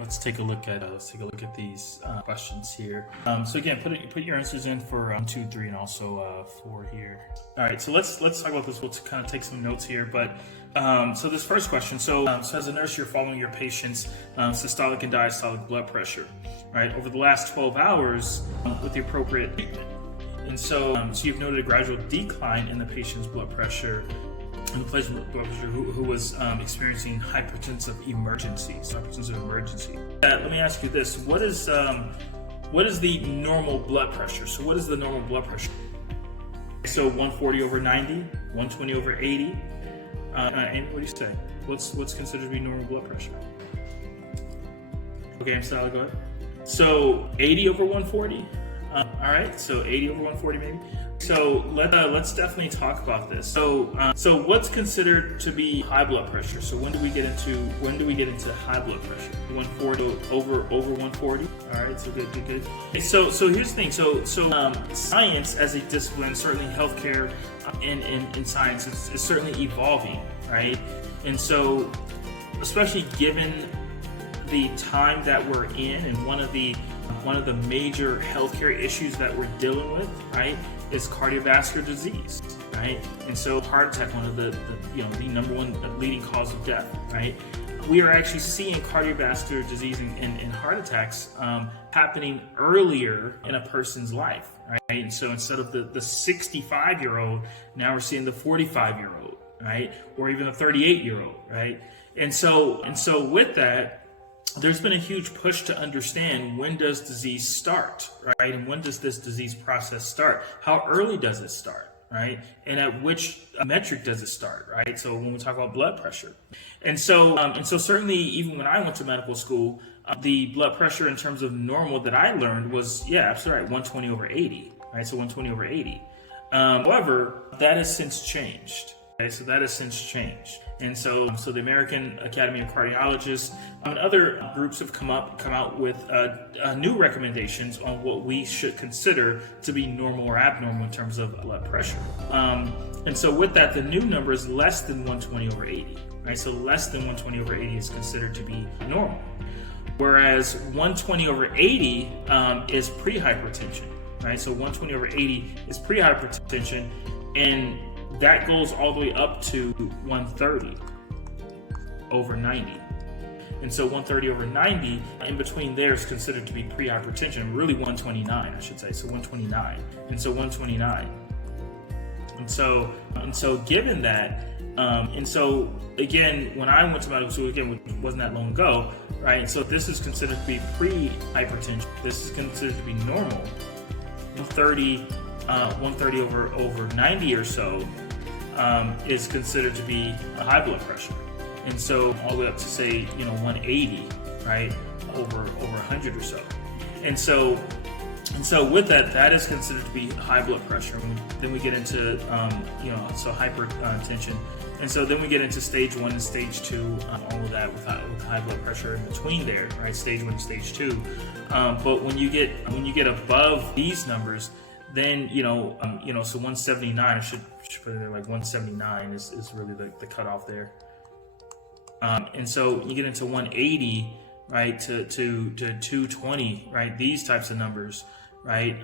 let's take a look at these questions here. So again, put your answers in for 1, 2, 3, and also 4 here. All right, so let's talk about this. We'll kind of take some notes here, but so this first question. So as a nurse, you're following your patient's systolic and diastolic blood pressure, right, over the last 12 hours with the appropriate treatment. And so you've noted a gradual decline in the patient's blood pressure. And the patient who was experiencing hypertensive emergency. Let me ask you this: what is the normal blood pressure? So what is the normal blood pressure? So 140 over 90, 120 over 80. Amy, what do you say? What's considered to be normal blood pressure? Okay, I'm sorry, go ahead. So 80 over 140. All right, so 80 over 140 maybe. So let's definitely talk about this. So what's considered to be high blood pressure? So when do we get into high blood pressure? 140 over 140. All right, so good. So here's the thing. So science as a discipline, certainly healthcare and science is certainly evolving, right? And so especially given the time that we're in, and one of the major healthcare issues that we're dealing with, right, is cardiovascular disease, right? And so heart attack, one of the number one leading cause of death, right? We are actually seeing cardiovascular disease and heart attacks happening earlier in a person's life, right? And so instead of the 65-year-old, now we're seeing the 45-year-old, right? Or even the 38-year-old, right? And so with that, there's been a huge push to understand, when does disease start, right? And when does this disease process start? How early does it start, right? And at which metric does it start, right? So when we talk about blood pressure. And so certainly even when I went to medical school, the blood pressure in terms of normal that I learned was, yeah, absolutely right, 120 over 80, right? So 120 over 80. However, that has since changed. Okay, so that has since changed. And so the American Academy of Cardiologists and other groups have come out with new recommendations on what we should consider to be normal or abnormal in terms of blood pressure. And so with that, the new number is less than 120 over 80. Right? So less than 120 over 80 is considered to be normal. Whereas 120 over 80 is pre-hypertension. Right? So 120 over 80 is pre-hypertension, and that goes all the way up to 130 over 90. And so 130 over 90, in between there, is considered to be pre-hypertension, really 129, I should say. So 129. And so 129. And so given that, and so again, when I went to medical school, again, which wasn't that long ago, right? So this is considered to be pre-hypertension. This is considered to be normal. 130 over 90 or so is considered to be a high blood pressure. And so all the way up to, say, 180, right, over 100 or so. And so with that is considered to be high blood pressure. And then we get into so hypertension. And so then we get into stage 1 and stage 2, all of that with high blood pressure in between there, right? Stage 1 and stage 2. But when you get above these numbers, then so 179, I should put it there, like 179 is really the cutoff there. And so you get into 180, right, to 220, right? These types of numbers, right?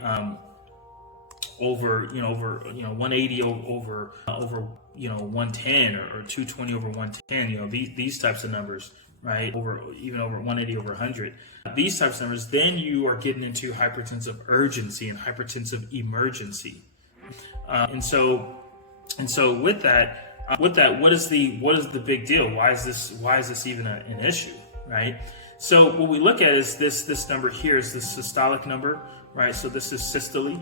Over 180 over 110 or 220 over 110, these types of numbers, right? Over 180 over 100. These types of numbers, then you are getting into hypertensive urgency and hypertensive emergency. And so with that, what is the big deal? Why is this even an issue, right? So what we look at is this number here is the systolic number, right? So this is systole.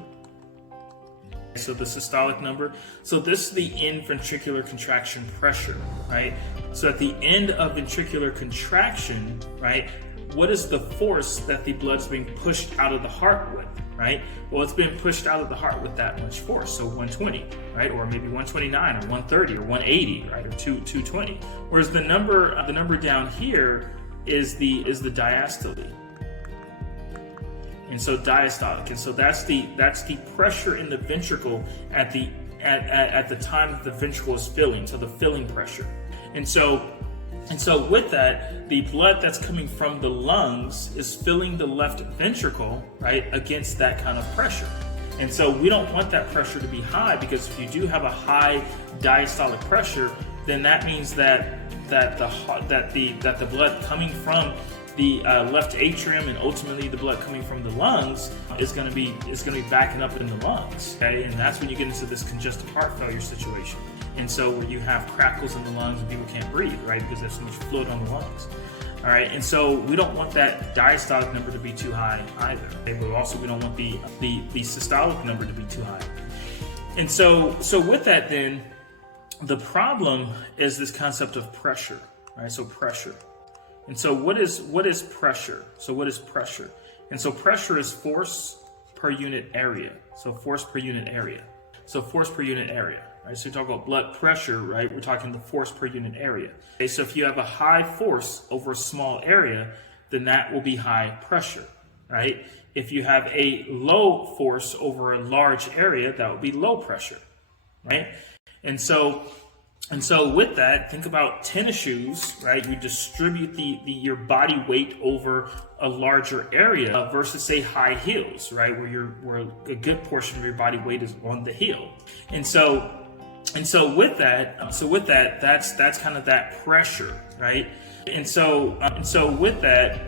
So the systolic number. So this is the end ventricular contraction pressure, right? So at the end of ventricular contraction, right, what is the force that the blood's being pushed out of the heart with, right? Well, it's being pushed out of the heart with that much force, so 120, right? Or maybe 129 or 130 or 180, right? Or 220. Whereas the number down here is the diastole. And so diastolic, and so that's the pressure in the ventricle at the time that the ventricle is filling, so the filling pressure. And so And so with that, the blood that's coming from the lungs is filling the left ventricle, right, against that kind of pressure. And so we don't want that pressure to be high, because if you do have a high diastolic pressure, then that means that the blood coming from the left atrium and ultimately the blood coming from the lungs is going to be backing up in the lungs. Okay, and that's when you get into this congestive heart failure situation. And so where you have crackles in the lungs and people can't breathe, right, because there's so much fluid on the lungs. All right, and so we don't want that diastolic number to be too high either. Okay? But also we don't want the systolic number to be too high. And so with that, then the problem is this concept of pressure, right? So pressure. And so what is pressure? So what is pressure? And so pressure is force per unit area. So force per unit area. So force per unit area. Right, so we talk about blood pressure, right? We're talking the force per unit area. Okay, so if you have a high force over a small area, then that will be high pressure, right? If you have a low force over a large area, that would be low pressure, right? And so with that, think about tennis shoes, right? You distribute your body weight over a larger area versus say high heels, right? Where a good portion of your body weight is on the heel. And so with that, that's kind of that pressure, right? And so with that,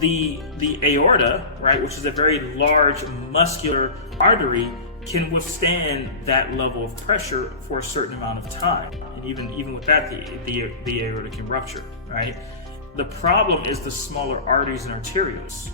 the aorta, right, which is a very large muscular artery, can withstand that level of pressure for a certain amount of time. And even with that, the aorta can rupture, right? The problem is the smaller arteries and arterioles.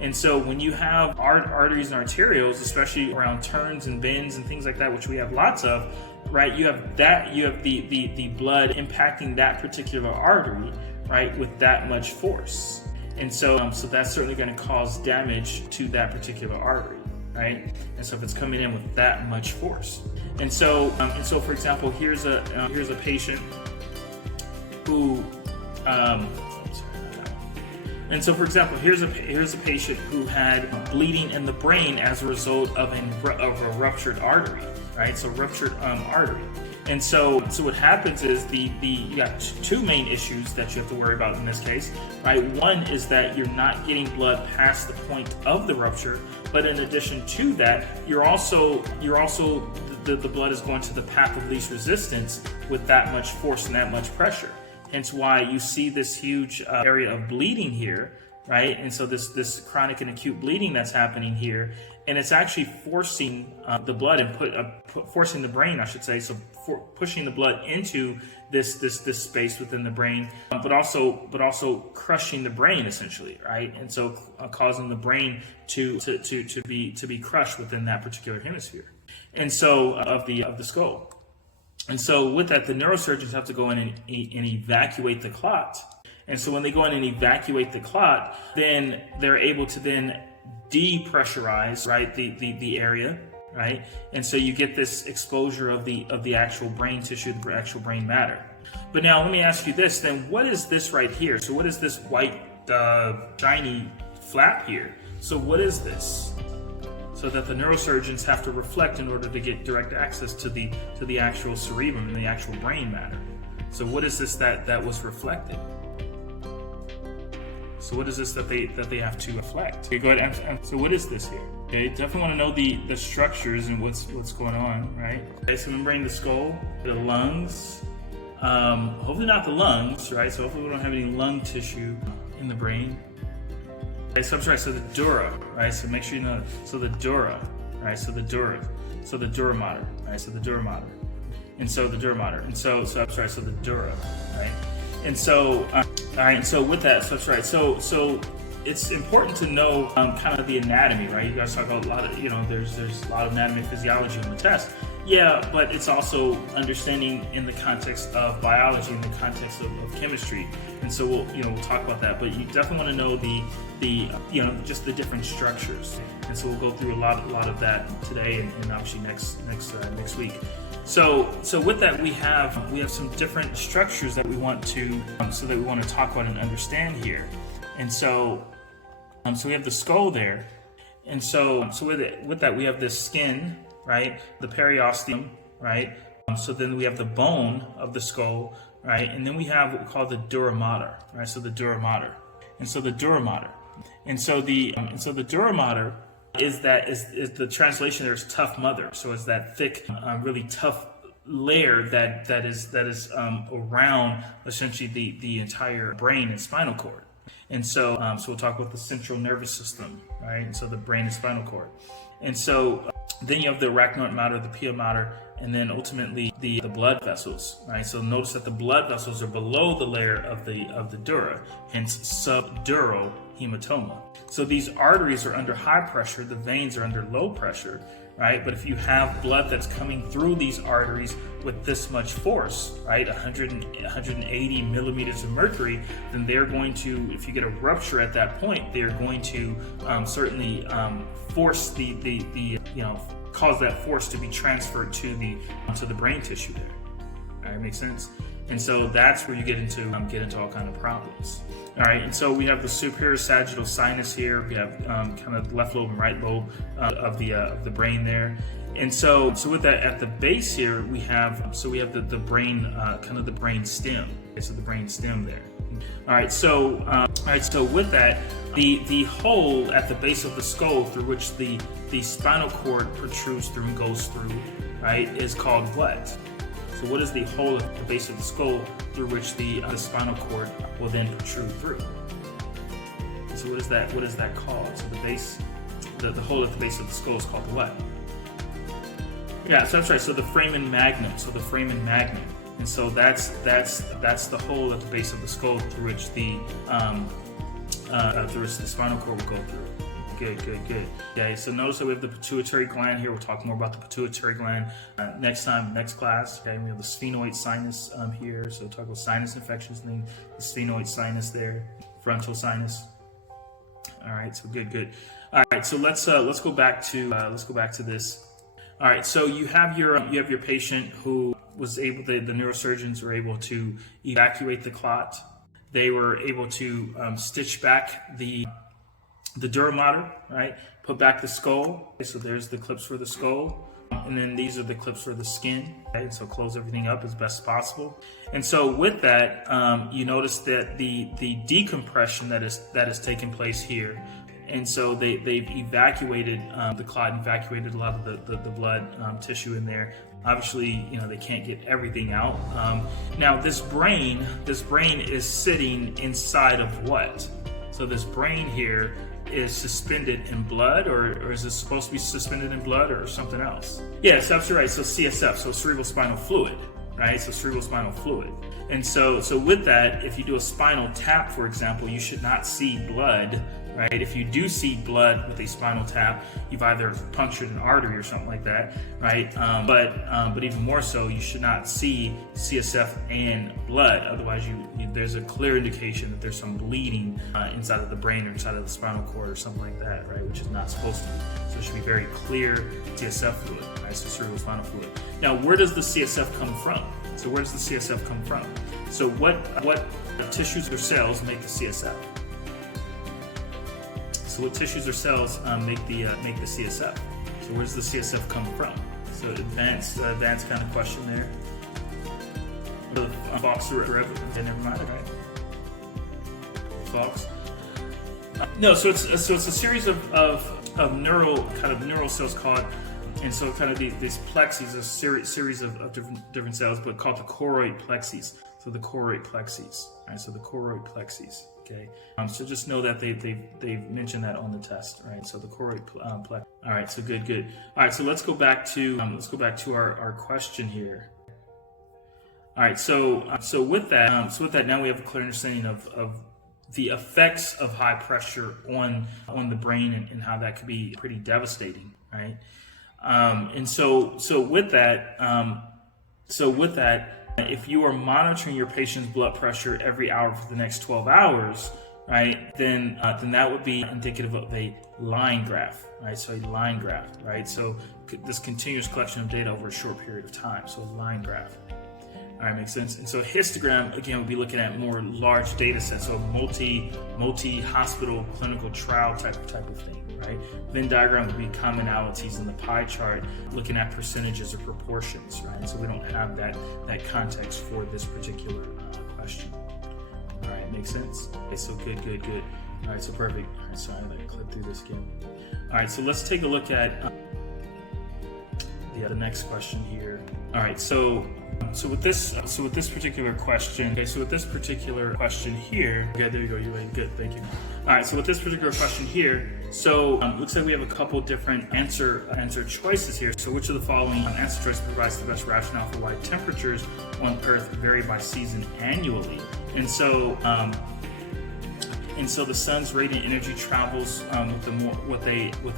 And so when you have arteries and arterioles, especially around turns and bends and things like that, which we have lots of, right? You have the blood impacting that particular artery, right, with that much force. And so that's certainly going to cause damage to that particular artery, right? And so if it's coming in with that much force. And so for example, here's a patient who and so, for example, here's a patient who had bleeding in the brain as a result of a ruptured artery, right? So ruptured artery. And so what happens is you got two main issues that you have to worry about in this case, right? One is that you're not getting blood past the point of the rupture, but in addition to that, the blood is going to the path of least resistance with that much force and that much pressure. Hence why you see this huge area of bleeding here, right? And so this chronic and acute bleeding that's happening here, and it's actually forcing the blood and forcing the brain, I should say, so pushing the blood into this space within the brain, but also crushing the brain essentially, right? And so causing the brain to be crushed within that particular hemisphere, and so of the skull. And so with that, the neurosurgeons have to go in and evacuate the clot. And so when they go in and evacuate the clot, then they're able to then depressurize, right, the area, right? And so you get this exposure of the actual brain tissue, the actual brain matter. But now let me ask you this, then what is this right here? So what is this white shiny flap here? So what is this? So that the neurosurgeons have to reflect in order to get direct access to the actual cerebrum and the actual brain matter. So what is this that was reflected? So what is this that they have to reflect? Okay, go ahead. So what is this here? Okay, definitely want to know the structures and what's going on, right? Okay, so membrane, the skull, the lungs. Hopefully not the lungs, right? So hopefully we don't have any lung tissue in the brain. Okay, so the dura, right? So make sure you know. So the dura, right? So the dura, so the dura mater, right? So the dura mater, and so the dura mater, and so the dura, right? And so, all right. And so with that, so it's important to know kind of the anatomy, right? You guys talk about a lot of, there's a lot of anatomy and physiology in the test. Yeah, but it's also understanding in the context of biology, in the context of chemistry, and so we'll talk about that. But you definitely want to know the just the different structures, and so we'll go through a lot of that today, and obviously next week. So with that, we have some different structures that we want to talk about and understand here, and so we have the skull there, and so with that we have this skin. Right, the periosteum, right? So then we have the bone of the skull, right? And then we have what we call the dura mater, right? So the dura mater, and so the dura mater, and so the dura mater is the translation there is tough mother. So it's that thick, really tough layer that is around essentially the entire brain and spinal cord. And so we'll talk about the central nervous system, right? And so the brain and spinal cord. And so then you have the arachnoid mater, the pia mater, and then ultimately the blood vessels, right? So notice that the blood vessels are below the layer of the dura, hence subdural hematoma. So these arteries are under high pressure, the veins are under low pressure, right? But if you have blood that's coming through these arteries with this much force, right, 180 millimeters of mercury, then they're going to, if you get a rupture at that point, they're going to certainly force cause that force to be transferred to the brain tissue there. All right, makes sense. And so that's where you get into all kind of problems. All right, and so we have the superior sagittal sinus here. We have kind of left lobe and right lobe of the brain there. And so with that at the base here, we have the brain, kind of the brain stem. Okay, so the brain stem there. All right, so with that, the hole at the base of the skull through which the spinal cord protrudes through and goes through, right, is called what? So what is the hole at the base of the skull through which the spinal cord will then protrude through? So what is that called? So the base, the hole at the base of the skull is called the what? Yeah, so that's right. So the foramen magnum. So the foramen magnum. And so that's the hole at the base of the skull through which the spinal cord will go through. Good. Okay, so notice that we have the pituitary gland here. We'll talk more about the pituitary gland next class. Okay, we have the sphenoid sinus here. So we'll talk about sinus infections and the sphenoid sinus there, frontal sinus. All right, so good. All right, so let's go back to this. All right, so you have your patient who was able. The neurosurgeons were able to evacuate the clot. They were able to stitch back the dura mater, right? Put back the skull. Okay, so there's the clips for the skull, and then these are the clips for the skin. Okay, so close everything up as best possible. And so with that, you notice that the decompression that is taking place here. And so they've evacuated the clot, evacuated a lot of the blood tissue in there. Obviously, they can't get everything out. Now this brain is sitting inside of what? So this brain here is suspended in blood, or is it supposed to be suspended in blood or something else? Yes, that's right. So CSF, so cerebral spinal fluid, right? So cerebral spinal fluid. And so with that, if you do a spinal tap, for example, you should not see blood, right? If you do see blood with a spinal tap, you've either punctured an artery or something like that, right? But even more so, you should not see CSF and blood. Otherwise, there's a clear indication that there's some bleeding inside of the brain or inside of the spinal cord or something like that, right? Which is not supposed to be. So it should be very clear CSF fluid, right? So cerebral spinal fluid. Now, where does the CSF come from? So where does the CSF come from? So what tissues or cells make the CSF? So what tissues or cells make the CSF? So where does the CSF come from? So advanced kind of question there. Fox derivative. Okay, never mind. Right? Fox. No. So it's a series of neural cells called. And so kind of these plexes, a series of different cells, but called the choroid plexes. So the choroid plexes, right? So the choroid plexes, okay? So just know that they've mentioned that on the test, right? So the choroid plex. All right, so good. All right, so let's go back to our question here. All right, so with that, now we have a clear understanding of the effects of high pressure on the brain and how that could be pretty devastating, right? And so with that, if you are monitoring your patient's blood pressure every hour for the next 12 hours, right, then that would be indicative of a line graph, right? So a line graph, right? So this continuous collection of data over a short period of time. So a line graph. All right, makes sense. And so a histogram, again, would be looking at more large data sets, so multi-hospital clinical trial type of thing, right? Venn diagram would be commonalities in the pie chart, looking at percentages or proportions, right? So we don't have that context for this particular question. All right, makes sense. Okay, so good. All right, so perfect. All right, so I'm gonna click through this again. All right, so let's take a look at the next question here. All right, so with this particular question, here, okay, there you go, you're right, good, thank you. All right, so with this particular question here, so looks like we have a couple different answer choices here. So which of the following answer choice provides the best rationale for why temperatures on Earth vary by season annually? And so the sun's radiant energy travels with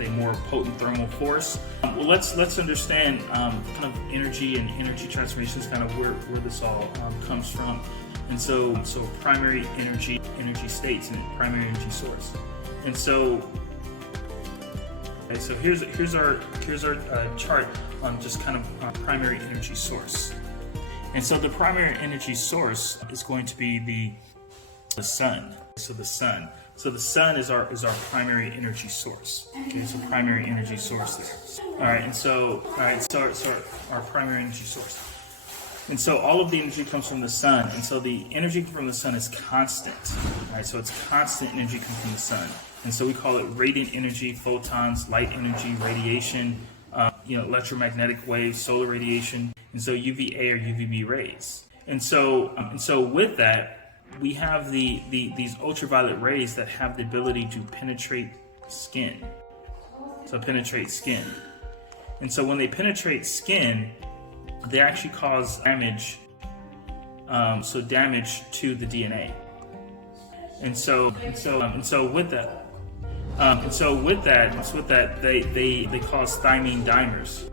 a more potent thermal force. Well, let's understand kind of energy and energy transformations, kind of where this all comes from. And so primary energy states and primary energy source. And so okay, so here's our chart on just kind of primary energy source. And so the primary energy source is going to be the sun. So the sun is our primary energy source. Okay, so primary energy source there. All right, so our primary energy source. And so all of the energy comes from the sun, and so the energy from the sun is constant. All right, so it's constant energy comes from the sun, and so we call it radiant energy, photons, light energy, radiation, electromagnetic waves, solar radiation, and so UVA or UVB rays. And so with that, we have these ultraviolet rays that have the ability to penetrate skin. So penetrate skin. And so when they penetrate skin, they actually cause damage. Damage to the DNA. And so with that, they cause thymine dimers.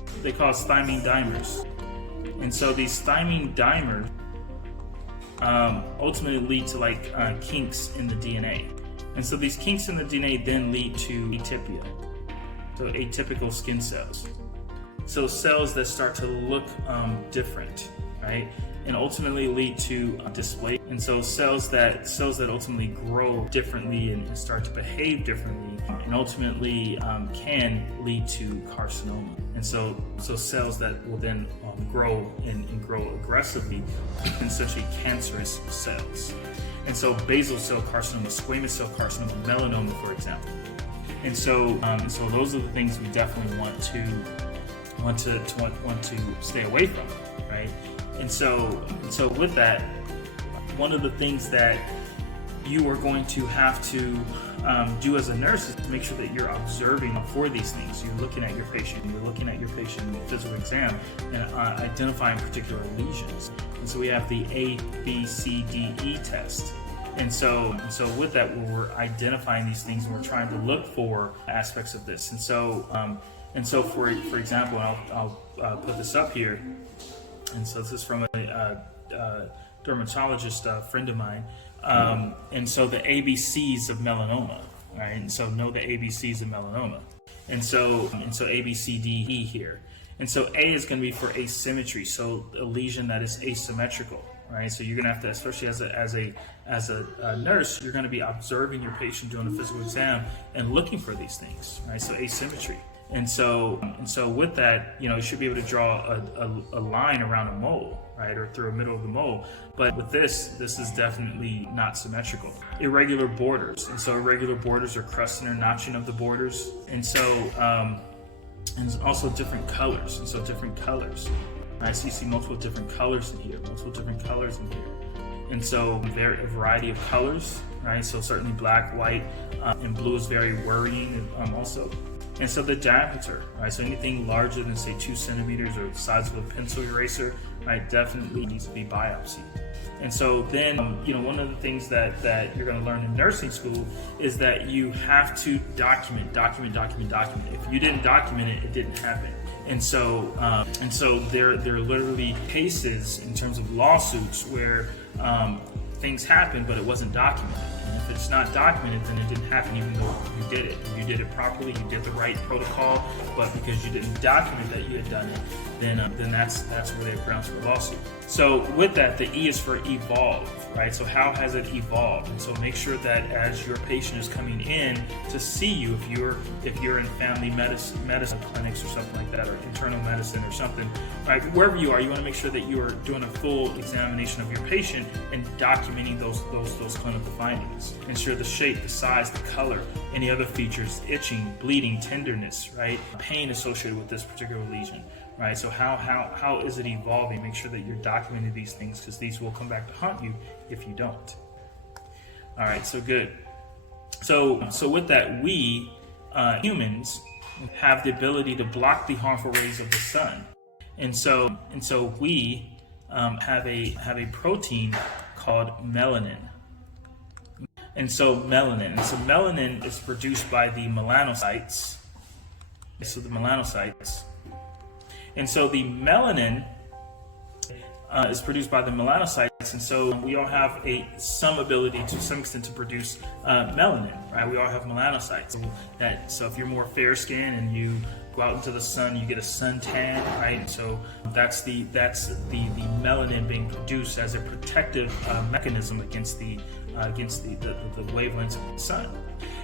And so these thymine dimers ultimately lead to kinks in the DNA. And so these kinks in the DNA then lead to atypia, so atypical skin cells. So cells that start to look different, right? And ultimately lead to dysplasia. And so cells that ultimately grow differently and start to behave differently, and ultimately can lead to carcinoma. And so cells that will then grow and grow aggressively, essentially cancerous cells. And so basal cell carcinoma, squamous cell carcinoma, melanoma, for example. And so those are the things we definitely want to stay away from, right? And so with that, one of the things that you are going to have to do as a nurse is to make sure that you're observing for these things. You're looking at your patient in the physical exam and identifying particular lesions. And so we have the A, B, C, D, E test. And so with that, we're identifying these things and we're trying to look for aspects of this. And so for example, I'll put this up here. And so this is from a dermatologist friend of mine. And so the ABCs of melanoma, right? And so know the ABCs of melanoma. And so A, B, C, D, E here. And so A is going to be for asymmetry, so a lesion that is asymmetrical, right? So you're going to have to, especially as a nurse, you're going to be observing your patient doing a physical exam and looking for these things, right? So asymmetry. And so with that, you should be able to draw a line around a mole, right, or through the middle of the mole. But with this is definitely not symmetrical. Irregular borders, and so irregular borders are crusting or notching of the borders, and so and also different colors, and so different colors. Right, so you see multiple different colors in here, and so there a variety of colors, right? So certainly black, white, and blue is very worrying, also. And so the diameter, right? So anything larger than say 2 centimeters or the size of a pencil eraser, right, definitely needs to be biopsied. And so then, one of the things that you're going to learn in nursing school is that you have to document. If you didn't document it, it didn't happen. And so there are literally cases in terms of lawsuits where things happened, but it wasn't documented. And if it's not documented, then it didn't happen, even though you did it. You did it properly, you did the right protocol, but because you didn't document that you had done it, then that's where they have grounds for a lawsuit. So with that, the E is for evolve, right? So how has it evolved? And so make sure that as your patient is coming in to see you, if you're in family medicine clinics or something like that, or internal medicine or something, right? Wherever you are, you want to make sure that you are doing a full examination of your patient and documenting those clinical findings. Ensure the shape, the size, the color, any other features, itching, bleeding, tenderness, right? Pain associated with this particular lesion. Right, so how is it evolving? Make sure that you're documenting these things, because these will come back to haunt you if you don't. All right, so good. So with that, we humans have the ability to block the harmful rays of the sun, and so we have a protein called melanin. And so melanin is produced by the melanocytes. So the melanocytes. And so the melanin is produced by the melanocytes, and so we all have some ability to some extent to produce melanin, right? We all have melanocytes. So if you're more fair skinned and you go out into the sun, you get a suntan, right? So that's the melanin being produced as a protective mechanism against the wavelengths of the sun.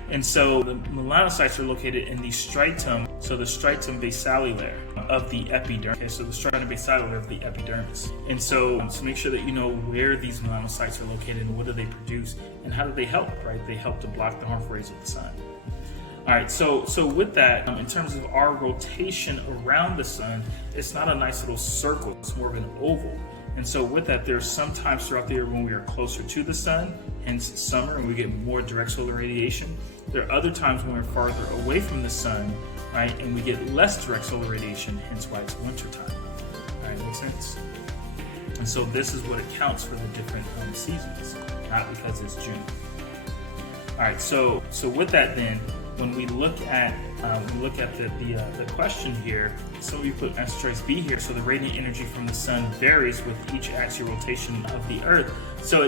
And so the melanocytes are located in the striatum, so the striatum basale of the epidermis. Okay, so the striatum basale of the epidermis. And so make sure that you know where these melanocytes are located and what do they produce and how do they help, right? They help to block the harmful rays of the sun. All right, so with that, in terms of our rotation around the sun, it's not a nice little circle, it's more of an oval. And so with that, there's some times throughout the year when we are closer to the sun, hence summer, and we get more direct solar radiation. There are other times when we're farther away from the sun, right, and we get less direct solar radiation, hence why it's winter time. All right, makes sense? And so this is what accounts for the different seasons, not because it's June. All right, so with that then, when we look at the question here, so we put answer choice B here. So the radiant energy from the sun varies with each axial rotation of the Earth. So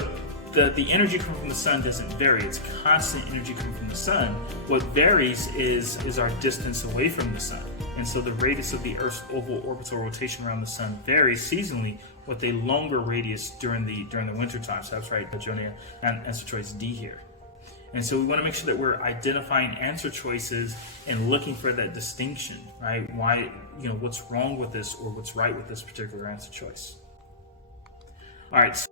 the energy coming from the sun doesn't vary; it's constant energy coming from the sun. What varies is our distance away from the sun, and so the radius of the Earth's oval orbital rotation around the sun varies seasonally with a longer radius during the winter time. So that's right, Jonia, and answer choice D here. And so we want to make sure that we're identifying answer choices and looking for that distinction, right? Why, what's wrong with this or what's right with this particular answer choice. All right.